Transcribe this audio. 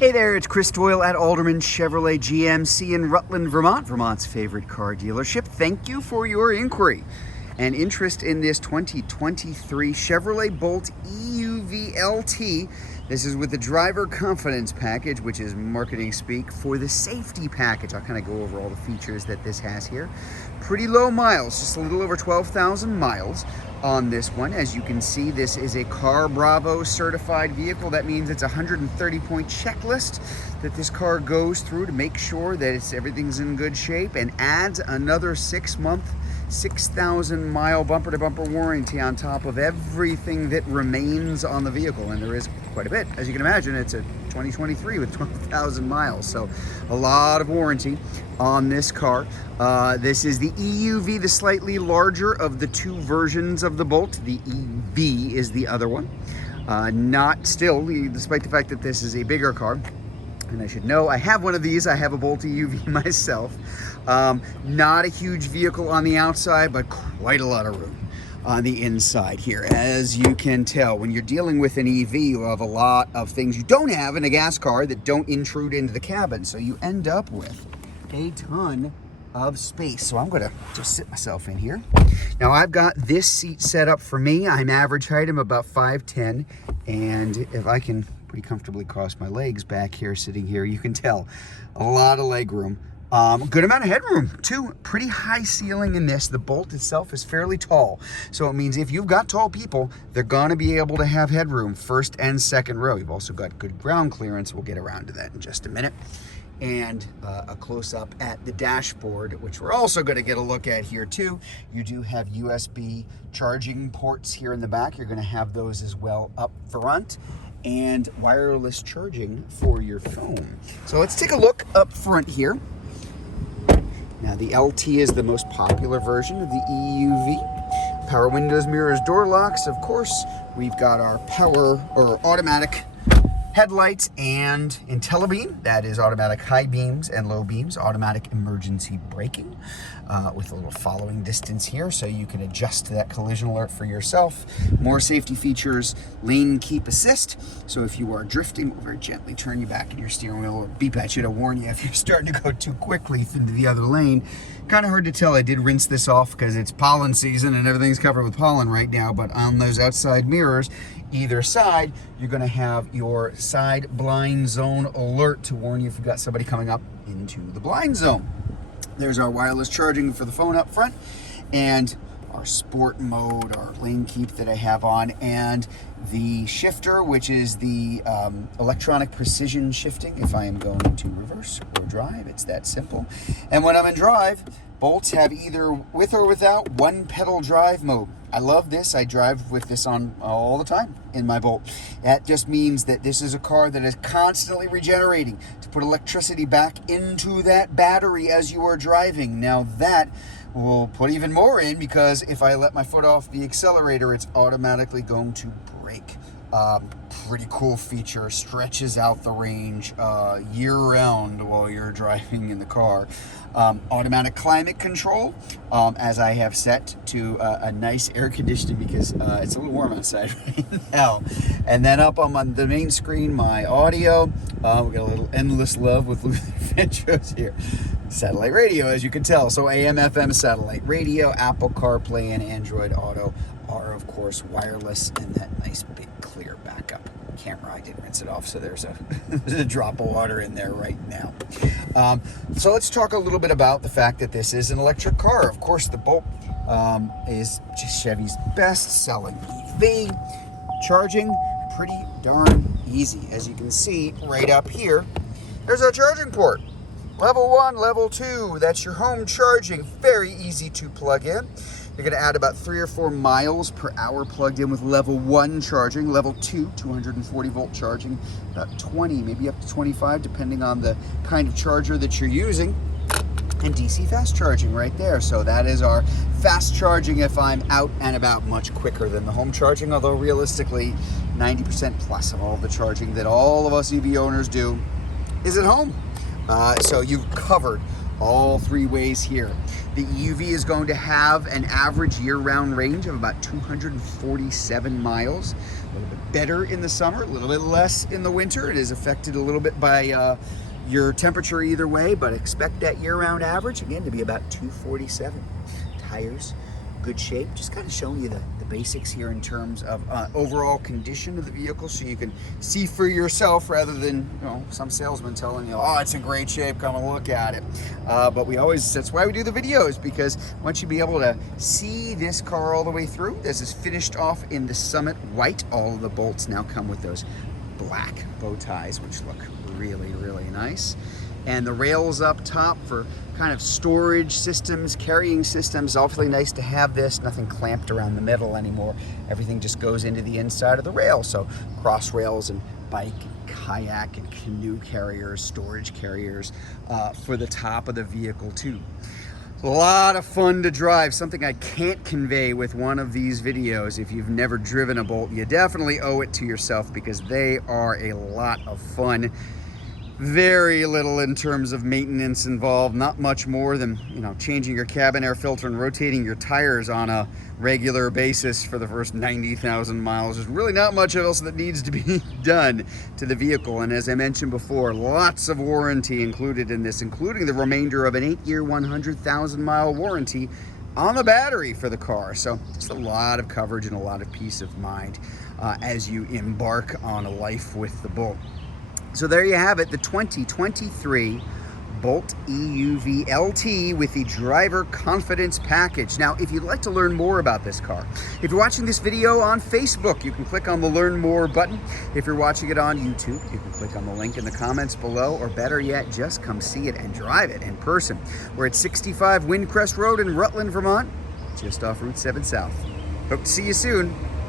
Hey there, it's Chris Doyle at Alderman Chevrolet GMC in Rutland, Vermont, Vermont's favorite car dealership. Thank you for your inquiry and interest in this 2023 Chevrolet Bolt EUV LT. This is with the driver confidence package, which is marketing speak for the safety package. I'll kind of go over all the features that this has here. Pretty low miles, just a little over 12,000 miles on this one. As you can see, this is a Car Bravo certified vehicle. That means it's a 130-point checklist that this car goes through to make sure that everything's in good shape, and adds another 6-month, 6,000-mile bumper-to-bumper warranty on top of everything that remains on the vehicle, and there is quite a bit. As you can imagine, it's a 2023 with 12,000 miles, so a lot of warranty on this car. This is the EUV, the slightly larger of the two versions of the Bolt. The EV is the other one. Despite the fact that this is a bigger car, and I should know, I have one of these. I have a Bolt EUV myself. Not a huge vehicle on the outside, but quite a lot of room on the inside here. As you can tell, when you're dealing with an EV, you have a lot of things you don't have in a gas car that don't intrude into the cabin. So you end up with a ton of space. So I'm gonna just sit myself in here. Now I've got this seat set up for me. I'm average height, I'm about 5'10", and if I can pretty comfortably cross my legs back here, sitting here, you can tell a lot of leg room. Good amount of headroom too. Pretty high ceiling in this. The Bolt itself is fairly tall, so it means if you've got tall people, they're gonna be able to have headroom first and second row. You've also got good ground clearance. We'll get around to that in just a minute. And a close-up at the dashboard, which we're also going to get a look at here too. You do have USB charging ports here in the back. You're going to have those as well up front, and wireless charging for your phone. So let's take a look up front here. Now the LT is the most popular version of the EUV. Power windows, mirrors, door locks. Of course, we've got our power or automatic headlights and IntelliBeam, that is automatic high beams and low beams, automatic emergency braking with a little following distance here, so you can adjust to that collision alert for yourself. More safety features, lane keep assist, so if you are drifting, we'll very gently turn you back in your steering wheel or beep at you to warn you if you're starting to go too quickly into the other lane. Kind of hard to tell. I did rinse this off because it's pollen season and everything's covered with pollen right now, but on those outside mirrors either side, you're going to have your side blind zone alert to warn you if you've got somebody coming up into the blind zone. There's our wireless charging for the phone up front, and our sport mode, our lane keep that I have on, and the shifter, which is the electronic precision shifting if I am going into reverse or drive. It's that simple. And when I'm in drive, Bolts have either with or without one pedal drive mode. I love this. I drive with this on all the time in my Bolt. That just means that this is a car that is constantly regenerating to put electricity back into that battery as you are driving. Now that will put even more in, because if I let my foot off the accelerator, it's automatically going to brake. Pretty cool feature, stretches out the range year-round while you're driving in the car. Automatic climate control, as I have set to a nice air conditioning because it's a little warm outside right now. And then up on the main screen, my audio. We got a little Endless Love with Luther Vandross here. Satellite radio, as you can tell. So AM, FM satellite radio, Apple CarPlay, and Android Auto are, of course, wireless, and that nice big clear backup camera. I did rinse it off, so there's a drop of water in there right now. So let's talk a little bit about the fact that this is an electric car. Of course, the Bolt is just Chevy's best-selling EV. Charging, pretty darn easy. As you can see right up here, there's our charging port. Level 1, level 2, that's your home charging. Very easy to plug in. You're going to add about 3 or 4 miles per hour plugged in with level 1 charging. Level 2, 240 volt charging, about 20, maybe up to 25, depending on the kind of charger that you're using. And DC fast charging right there. So that is our fast charging if I'm out and about, much quicker than the home charging, although realistically 90% plus of all the charging that all of us EV owners do is at home. So you've covered all 3 ways here. The EUV is going to have an average year-round range of about 247 miles. A little bit better in the summer, a little bit less in the winter. It is affected a little bit by your temperature either way, but expect that year-round average, again, to be about 247. Tires, good shape. Just kind of showing you the basics here in terms of overall condition of the vehicle, so you can see for yourself rather than, you know, some salesman telling you, oh, it's in great shape, come and look at it. But that's why we do the videos, because once you be able to see this car all the way through. This is finished off in the Summit white. All of the bolts now come with those black bow ties, which look really, really nice. And the rails up top for kind of storage systems, carrying systems. Awfully nice to have this. Nothing clamped around the middle anymore. Everything just goes into the inside of the rail. So cross rails and bike, and kayak, and canoe carriers, storage carriers for the top of the vehicle too. A lot of fun to drive. Something I can't convey with one of these videos. If you've never driven a Bolt, you definitely owe it to yourself, because they are a lot of fun. Very little in terms of maintenance involved, not much more than, you know, changing your cabin air filter and rotating your tires on a regular basis for the first 90,000 miles. There's really not much else that needs to be done to the vehicle. And as I mentioned before, lots of warranty included in this, including the remainder of an 8-year, 100,000 mile warranty on the battery for the car. So just a lot of coverage and a lot of peace of mind as you embark on a life with the Bolt. So there you have it, the 2023 Bolt EUV LT with the Driver Confidence Package. Now, if you'd like to learn more about this car, if you're watching this video on Facebook, you can click on the Learn More button. If you're watching it on YouTube, you can click on the link in the comments below, or better yet, just come see it and drive it in person. We're at 65 Windcrest Road in Rutland, Vermont, just off Route 7 South. Hope to see you soon.